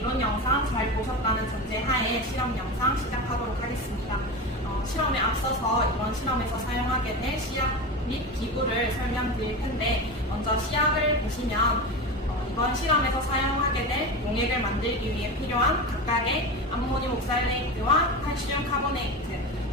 이론 영상 잘 보셨다는 전제하에 실험 영상 시작하도록 하겠습니다. 실험에 앞서서 이번 실험에서 사용하게 될 시약 및 기구를 설명드릴 텐데, 먼저 시약을 보시면 이번 실험에서 사용하게 될 용액을 만들기 위해 필요한 각각의 암모늄 옥살레이트와 칼슘 카보네이트,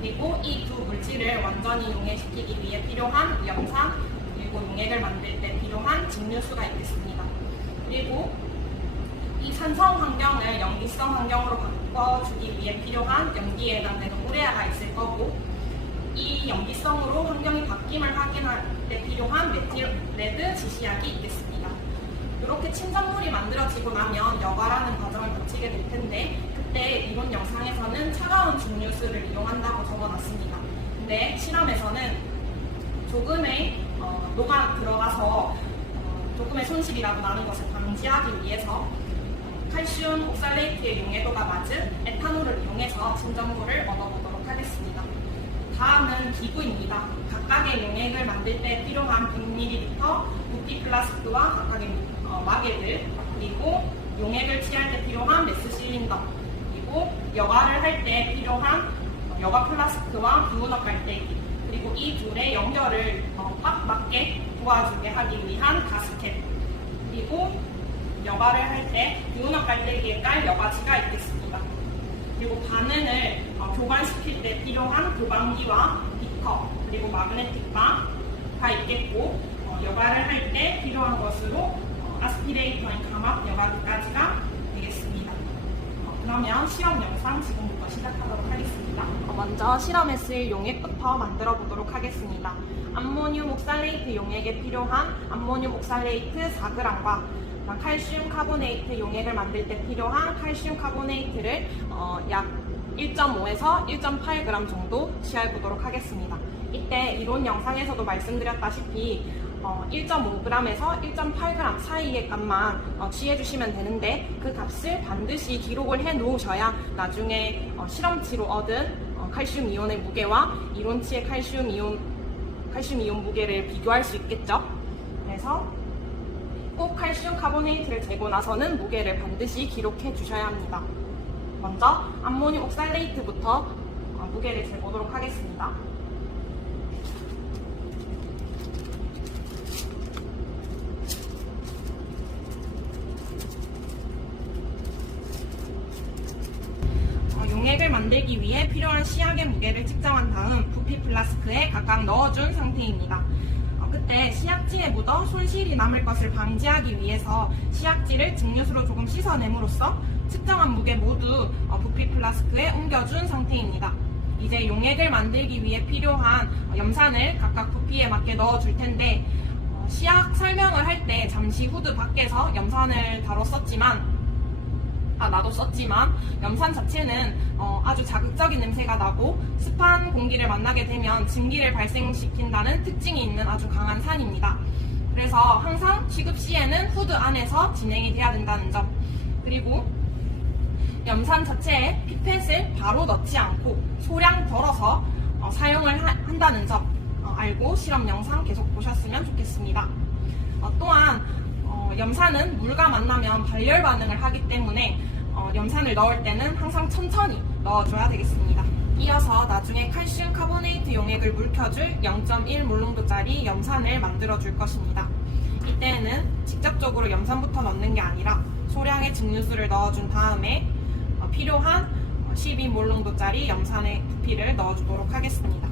그리고 이 두 물질을 완전히 용해시키기 위해 필요한 염산, 그리고 용액을 만들 때 필요한 직류수가 있겠습니다. 그리고 이 산성 환경을 염기성 환경으로 바꿔주기 위해 필요한 염기에 해당되는 우레아가 있을 거고, 이 염기성으로 환경이 바뀜을 확인할 때 필요한 메틸레드 지시약이 있겠습니다. 이렇게 침전물이 만들어지고 나면 여과라는 과정을 거치게 될 텐데, 그때 이론 영상에서는 차가운 중류수를 이용한다고 적어놨습니다. 근데 실험에서는 조금의 녹아 들어가서 조금의 손실이라도 나는 것을 방지하기 위해서 칼슘 옥살레이트의 용해도가 낮은 에탄올을 이용해서 침전물을 얻어보도록 하겠습니다. 다음은 기구입니다. 각각의 용액을 만들 때 필요한 100ml 부피 플라스크와 각각의 마개들, 그리고 용액을 취할 때 필요한 메스 실린더, 그리고 여과를 할 때 필요한 여과 플라스크와 비우너 깔때기, 그리고 이 둘의 연결을 딱 맞게 도와주게 하기 위한 가스켓, 그리고 여과를 할 때 비우너 깔때기에 깔 여과지가 있겠습니다. 그리고 반응을 교관시킬 때 필요한 교반기와 비커, 그리고 마그네틱 바가 있겠고, 여과를 할 때 필요한 것으로 아스피레이터인 감압 여과기까지가 되겠습니다. 그러면 실험 영상 지금부터 시작하도록 하겠습니다. 먼저 실험에 쓸 용액부터 만들어 보도록 하겠습니다. 암모늄 옥살레이트 용액에 필요한 암모늄 옥살레이트 4g과 칼슘 카보네이트 용액을 만들 때 필요한 칼슘 카보네이트를 약 1.5에서 1.8g 정도 취해 보도록 하겠습니다. 이때 이론 영상에서도 말씀드렸다시피 1.5g에서 1.8g 사이의 값만 취해 주시면 되는데, 그 값을 반드시 기록을 해 놓으셔야 나중에 실험치로 얻은 칼슘 이온의 무게와 이론치의 칼슘 이온 무게를 비교할 수 있겠죠. 그래서 꼭 칼슘 카보네이트를 재고 나서는 무게를 반드시 기록해 주셔야 합니다. 먼저 암모늄 옥살레이트부터 무게를 재보도록 하겠습니다. 용액을 만들기 위해 필요한 시약의 무게를 측정한 다음 부피 플라스크에 각각 넣어준 상태입니다. 그때 시약지에 묻어 손실이 남을 것을 방지하기 위해서 시약지를 증류수로 조금 씻어냄으로써 측정한 무게 모두 부피 플라스크에 옮겨준 상태입니다. 이제 용액을 만들기 위해 필요한 염산을 각각 부피에 맞게 넣어줄 텐데, 시약 설명을 할 때 잠시 후드 밖에서 염산을 나도 썼지만 염산 자체는 아주 자극적인 냄새가 나고 습한 공기를 만나게 되면 증기를 발생시킨다는 특징이 있는 아주 강한 산입니다. 그래서 항상 취급 시에는 후드 안에서 진행이 돼야 된다는 점, 그리고 염산 자체에 피펫을 바로 넣지 않고 소량 덜어서 사용을 한다는 점 알고 실험 영상 계속 보셨으면 좋겠습니다. 또한 염산은 물과 만나면 발열 반응을 하기 때문에 염산을 넣을 때는 항상 천천히 넣어줘야 되겠습니다. 이어서 나중에 칼슘 카보네이트 용액을 묽혀줄 0.1 몰롱도짜리 염산을 만들어줄 것입니다. 이때는 직접적으로 염산부터 넣는 게 아니라 소량의 증류수를 넣어준 다음에 필요한 12 몰롱도짜리 염산의 부피를 넣어주도록 하겠습니다.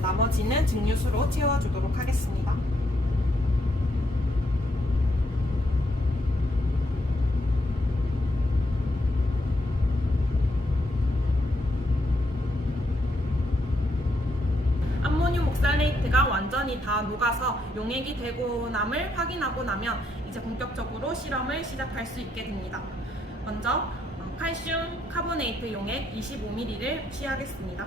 나머지는 증류수로 채워주도록 하겠습니다. 옥살레이트가 완전히 다 녹아서 용액이 되고 남을 확인하고 나면 이제 본격적으로 실험을 시작할 수 있게 됩니다. 먼저 칼슘 카보네이트 용액 25ml를 취하겠습니다.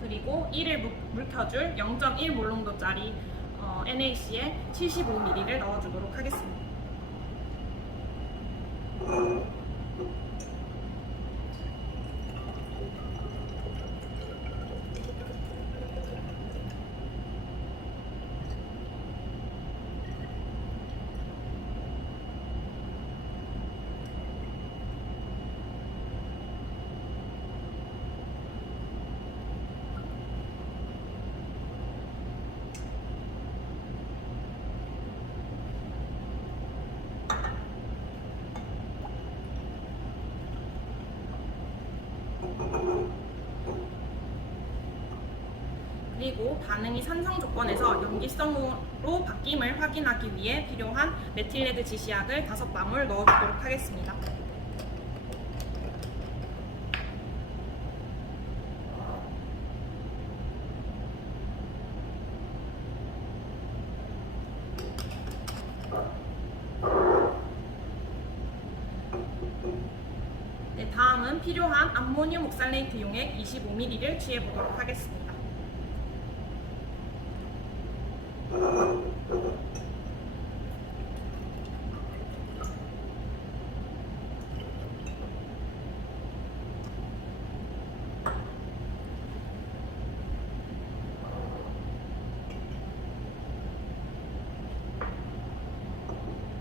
그리고 이를 묽혀줄 0.1 몰롱도짜리 NaCl 75ml를 넣어주도록 하겠습니다. 그리고 반응이 산성 조건에서 염기성으로 바뀜을 확인하기 위해 필요한 메틸레드 지시약을 5방울 넣어주도록 하겠습니다. 네, 다음은 필요한 암모늄 옥살레이트 용액 25ml를 취해보도록 하겠습니다.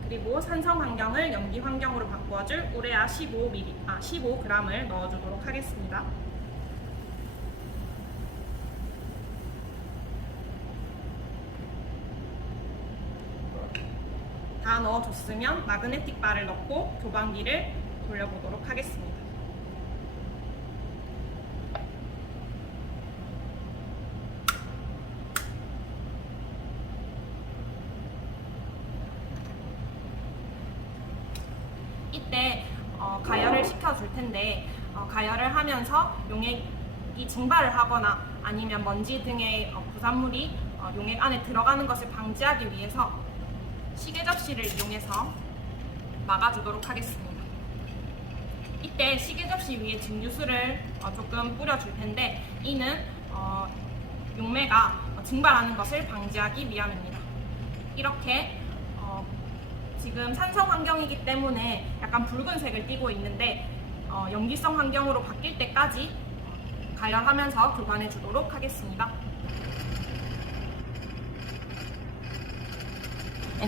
그리고 산성 환경을 염기 환경으로 바꿔줄 우레아 15g을 넣어주도록 하겠습니다. 다 넣어줬으면 마그네틱 바를 넣고 교반기를 돌려보도록 하겠습니다. 이때 가열을 시켜줄 텐데 가열을 하면서 용액이 증발을 하거나 아니면 먼지 등의 부산물이 용액 안에 들어가는 것을 방지하기 위해서 시계 접시를 이용해서 막아주도록 하겠습니다. 이때 시계 접시 위에 증류수를 조금 뿌려줄 텐데 이는 용매가 증발하는 것을 방지하기 위함입니다. 이렇게 지금 산성 환경이기 때문에 약간 붉은색을 띠고 있는데 염기성 환경으로 바뀔 때까지 가열하면서 교반해 주도록 하겠습니다.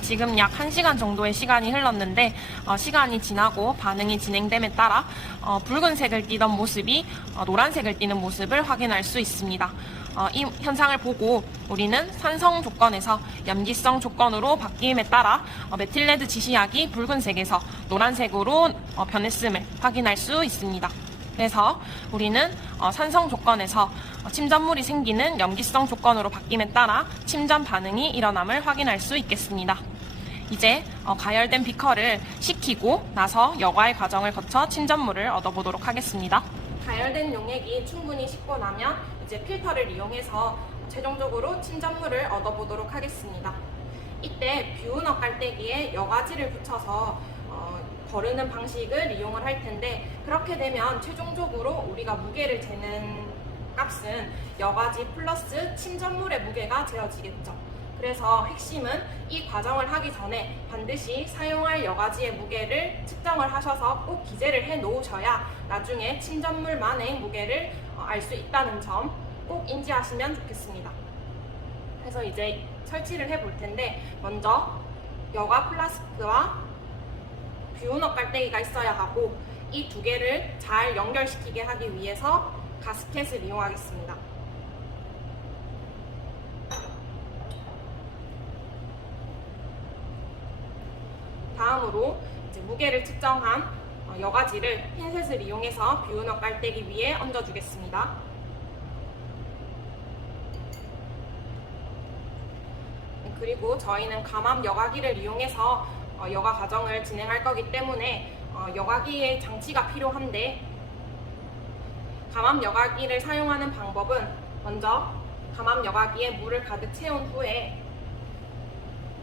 지금 약 1시간 정도의 시간이 흘렀는데 시간이 지나고 반응이 진행됨에 따라 붉은색을 띠던 모습이 노란색을 띠는 모습을 확인할 수 있습니다. 이 현상을 보고 우리는 산성 조건에서 염기성 조건으로 바뀜에 따라 메틸레드 지시약이 붉은색에서 노란색으로 변했음을 확인할 수 있습니다. 그래서 우리는 산성 조건에서 침전물이 생기는 염기성 조건으로 바뀜에 따라 침전 반응이 일어남을 확인할 수 있겠습니다. 이제 가열된 비커를 식히고 나서 여과의 과정을 거쳐 침전물을 얻어보도록 하겠습니다. 가열된 용액이 충분히 식고 나면 이제 필터를 이용해서 최종적으로 침전물을 얻어보도록 하겠습니다. 이때 뷰너 깔때기에 여과지를 붙여서 거르는 방식을 이용을 할 텐데 그렇게 되면 최종적으로 우리가 무게를 재는 값은 여과지 플러스 침전물의 무게가 재어지겠죠. 그래서 핵심은 이 과정을 하기 전에 반드시 사용할 여과지의 무게를 측정을 하셔서 꼭 기재를 해 놓으셔야 나중에 침전물만의 무게를 알 수 있다는 점 꼭 인지하시면 좋겠습니다. 그래서 이제 설치를 해 볼 텐데 먼저 여과 플라스크와 뷰너 깔때기가 있어야 하고 이 두 개를 잘 연결시키게 하기 위해서 가스켓을 이용하겠습니다. 다음으로 이제 무게를 측정한 여과지를 핀셋을 이용해서 뷰너 깔때기 위에 얹어주겠습니다. 그리고 저희는 감압 여과기를 이용해서 여과 과정을 진행할 거기 때문에 여과기의 장치가 필요한데, 감압 여과기를 사용하는 방법은 먼저 감압 여과기에 물을 가득 채운 후에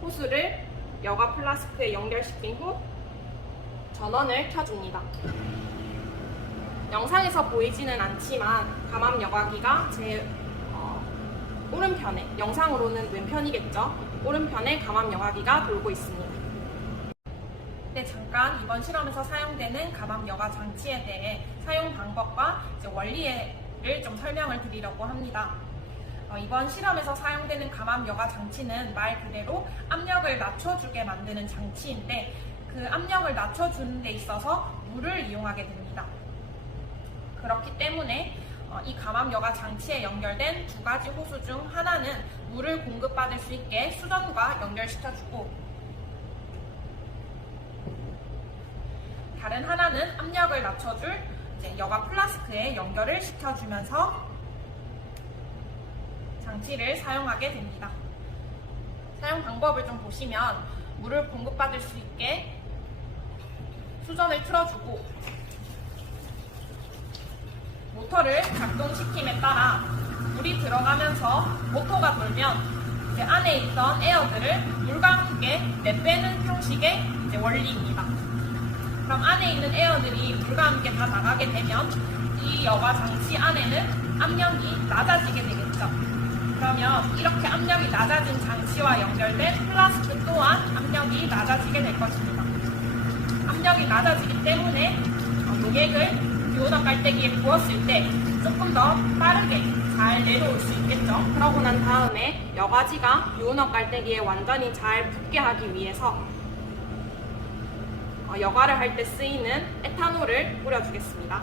호스를 여과 플라스크에 연결시킨 후 전원을 켜줍니다. 영상에서 보이지는 않지만 감압 여과기가 제 오른편에, 영상으로는 왼편이겠죠? 오른편에 감압 여과기가 돌고 있습니다. 네, 잠깐 이번 실험에서 사용되는 감압 여과 장치에 대해 사용 방법과 원리를 좀 설명을 드리려고 합니다. 이번 실험에서 사용되는 감압 여과 장치는 말 그대로 압력을 낮춰주게 만드는 장치인데, 그 압력을 낮춰주는 데 있어서 물을 이용하게 됩니다. 그렇기 때문에 이 감압 여과 장치에 연결된 두 가지 호수 중 하나는 물을 공급받을 수 있게 수전과 연결시켜주고, 다른 하나는 압력을 낮춰줄 여과 플라스크에 연결을 시켜주면서 장치를 사용하게 됩니다. 사용 방법을 좀 보시면, 물을 공급받을 수 있게 수전을 틀어주고 모터를 작동시킴에 따라 물이 들어가면서 모터가 돌면 안에 있던 에어들을 물과 함께 내빼는 형식의 원리입니다. 그럼 안에 있는 에어들이 물과 함께 다 나가게 되면 이 여과 장치 안에는 압력이 낮아지게 되겠죠. 그러면 이렇게 압력이 낮아진 장치와 연결된 플라스크 또한 압력이 낮아지게 될 것입니다. 압력이 낮아지기 때문에 농액을 뷰너 깔때기에 부었을 때 조금 더 빠르게 잘 내려올 수 있겠죠. 그러고 난 다음에 여과지가 뷰너 깔때기에 완전히 잘 붙게 하기 위해서 여과를 할 때 쓰이는 에탄올을 뿌려주겠습니다.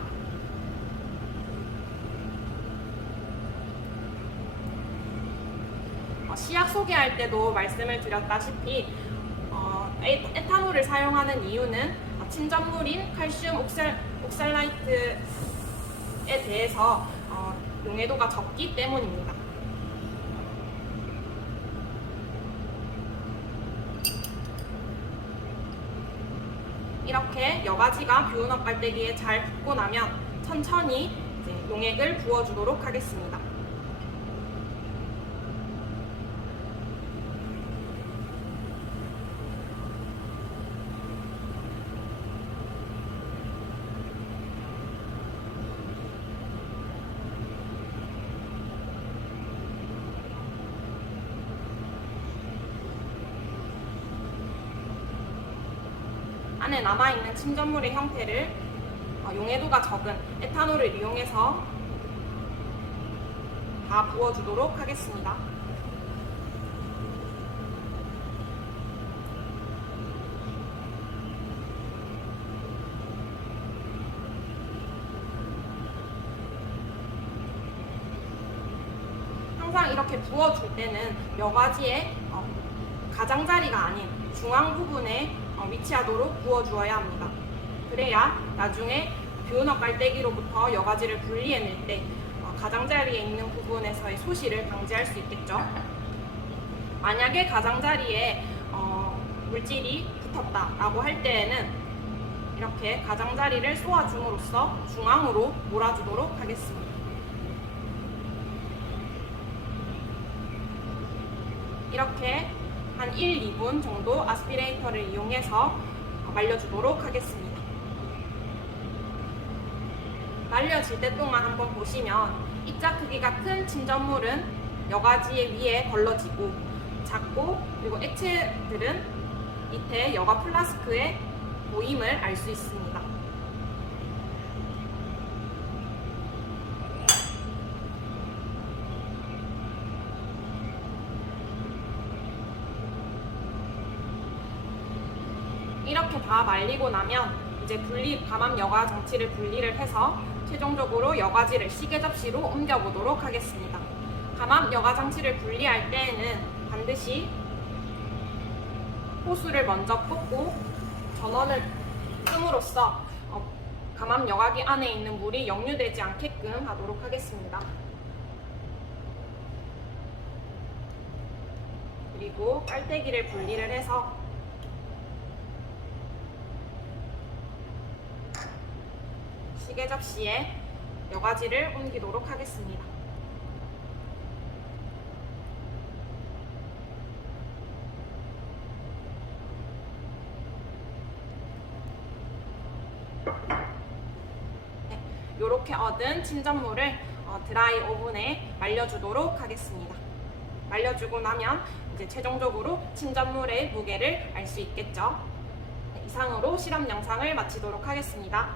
시약 소개할 때도 말씀을 드렸다시피 에탄올을 사용하는 이유는 침전물인 칼슘 옥살라이트에 대해서 용해도가 적기 때문입니다. 이렇게 여과지가 뷰너 깔때기에 잘 붙고 나면 천천히 용액을 부어주도록 하겠습니다. 안에 남아있는 침전물의 형태를 용해도가 적은 에탄올을 이용해서 다 부어주도록 하겠습니다. 항상 이렇게 부어줄 때는 여과지의 가장자리가 아닌 중앙 부분에 위치하도록 부어주어야 합니다. 그래야 나중에 뷰너 깔때기로부터 여과지를 분리해낼 때 가장자리에 있는 부분에서의 소실을 방지할 수 있겠죠. 만약에 가장자리에 물질이 붙었다라고 할 때에는 이렇게 가장자리를 쏘아줌으로써 중앙으로 몰아주도록 하겠습니다. 이렇게 한 1, 2분 정도 아스피레이터를 이용해서 말려주도록 하겠습니다. 말려질 때 동안 한번 보시면 입자 크기가 큰 침전물은 여과지 위에 걸러지고, 작고 그리고 액체들은 밑에 여과 플라스크에 모임을 알 수 있습니다. 이렇게 다 말리고 나면 이제 감압 여과 장치를 분리를 해서 최종적으로 여과지를 시계 접시로 옮겨보도록 하겠습니다. 감압 여과 장치를 분리할 때에는 반드시 호수를 먼저 뽑고 전원을 끔으로써 감압 여과기 안에 있는 물이 역류되지 않게끔 하도록 하겠습니다. 그리고 깔때기를 분리를 해서 시계 접시에 여과지를 옮기도록 하겠습니다. 이렇게 얻은 침전물을 드라이 오븐에 말려주도록 하겠습니다. 말려주고 나면 이제 최종적으로 침전물의 무게를 알 수 있겠죠. 이상으로 실험 영상을 마치도록 하겠습니다.